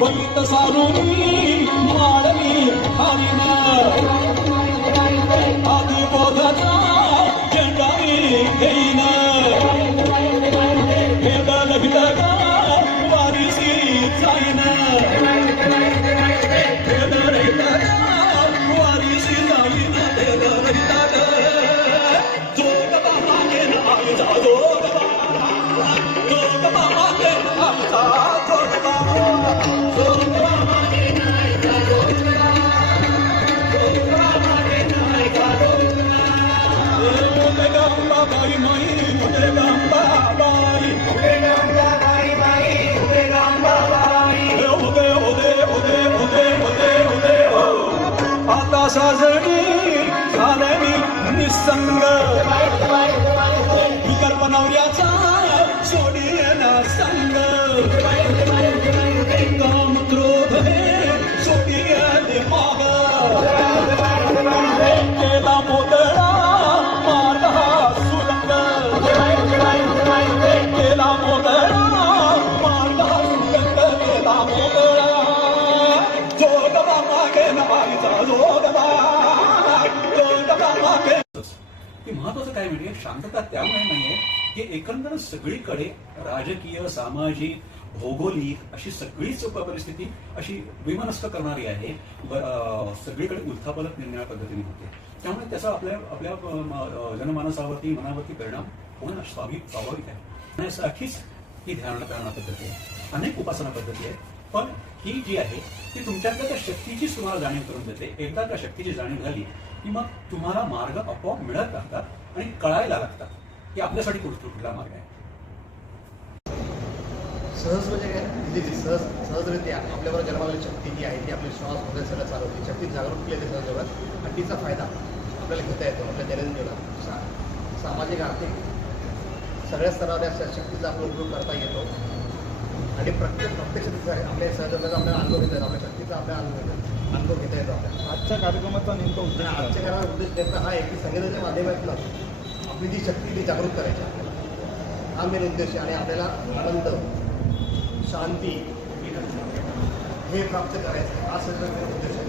वैत सारुणी माळवी हरिण आधी बोधाचा झेंडावी घेईन भेदल भिडगा वारीसी जाईन भेदल भिडगा वारीसी जाईन भेदल भिडगा जोगबा मागे नाय जा जोगबा मागे आमचा जोगबा जोगबा मागे नाय जा जोगबा जोगबा मागे नाय जा जोगबा उदे गंबा बाई माई उदे गंबा बाई उदे गंबा बाई माई उदे गंबा बाई उदे उदे उदे उदे उदे उदे हो आता साजणी झाले मी निसंग विकल्प नवऱ्याचा सोडियना संग काम क्रोध हे सोडियने माग केला मोदळा मार्ग सुलंग केला मोदळा मार्ग सुलंग केला मोदळा जोगबा मागे नाहीचा जोगबा मागे. महत्वाचं काय म्हणजे शांतता त्यामुळे नाहीये की एकंदर सगळीकडे राजकीय सामाजिक भौगोलिक अशी सगळीच परिस्थिती अशी विमनस्क करणारी आहे. सगळीकडे उलथापालथ निर्णया पद्धतीने होते. त्यामुळे त्याचा आपल्या जनमानसावरती मनावरती परिणाम होणं स्वाभाविक आहे. त्यासाठीच ही ध्यान पद्धती आहे, अनेक उपासना पद्धती आहेत. पण ही जी आहे ती तुमच्यातल्या त्या शक्तीचीच तुम्हाला जाणीव करून देते. एकदा त्या शक्तीची जाणीव झाली की मग तुम्हाला मार्ग आपोआप मिळत राहतात आणि कळायला लागतात की आपल्यासाठी कुठला मार्ग आहे. सहज म्हणजे काय, सहजरित्या आपल्याबरोबर जन्मावली शक्ती जी आहे ती आपली श्वास वगैरे सगळं चालवते. शक्ती जागरूक केली सहज जगात आणि तिचा फायदा आपल्याला घेता येतो. आपल्या दैनंदिन जीवनात सामाजिक आर्थिक सगळ्या स्तरावर त्या शक्तीचा आपला उपयोग करता येतो आणि प्रत्यक्ष आपल्या सहजगाचा आपल्याला अनुभव घेता येतो. आपल्या शक्तीचा आपल्याला अनुभव घेता येतो. आपल्याला आजच्या कार्यक्रमाचा नेमका उद्देश आजच्या काळात उद्देश नेमका हा आहे की संगीताच्या माध्यमातून आपली जी शक्ती ती जागृत करायची आपल्याला. हा मेन उद्देश आहे आणि आपल्याला आनंद शांती हे प्राप्त करायचं हा सगळं उद्देश आहे.